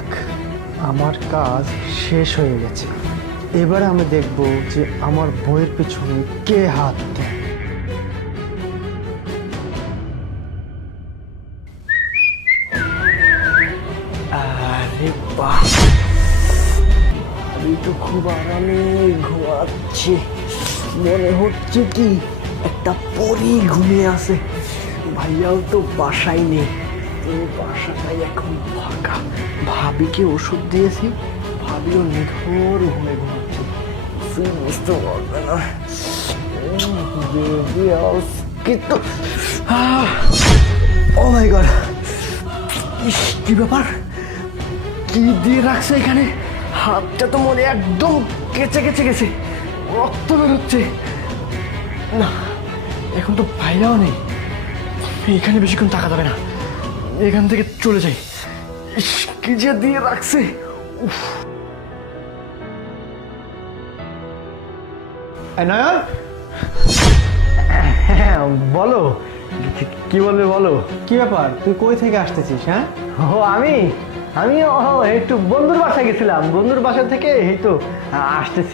যাক, আমার কাজ শেষ হয়ে গেছে। এবারে আমি দেখব যে আমার বইয়ের পিছনে কে হাত দেয়। আরে বাহ, আমি তো খুব আরামে ঘুমাচ্ছি। মনে হচ্ছে কি একটা পরী ঘুমিয়ে আছে। ভাইয়াও তো বাসায় নেই, তো বাসাটাই এখন ফাঁকা। ভাবিকে ওষুধ দিয়েছি, ভাবিও নিথর ঘুমে ঘুমাচ্ছে। কিছুই বুঝতে পারবে না। বেবি কিন্তু ও মাই গড, কি ব্যাপার? কি দিয়ে রাখছে এখানে? হাতটা তো মনে একদম কেচে কেচে গেছে, রক্ত বেরোচ্ছে। না, এখন তো ভাইরাও নেই। এখানে বেশিক্ষণ থাকা যাবে না, এখান থেকে চলে যাই। কি যে দিয়ে রাখছে। উফ, নয়ন, হ্যাঁ বলো, কি বলবে বলো। কি ব্যাপার, তুই কই থেকে আসতেছিস? হ্যাঁ, ও আমি একটু বন্ধুর বাসায় গেছিলাম, বন্ধুর বাসা থেকে এই তো আসতেছি।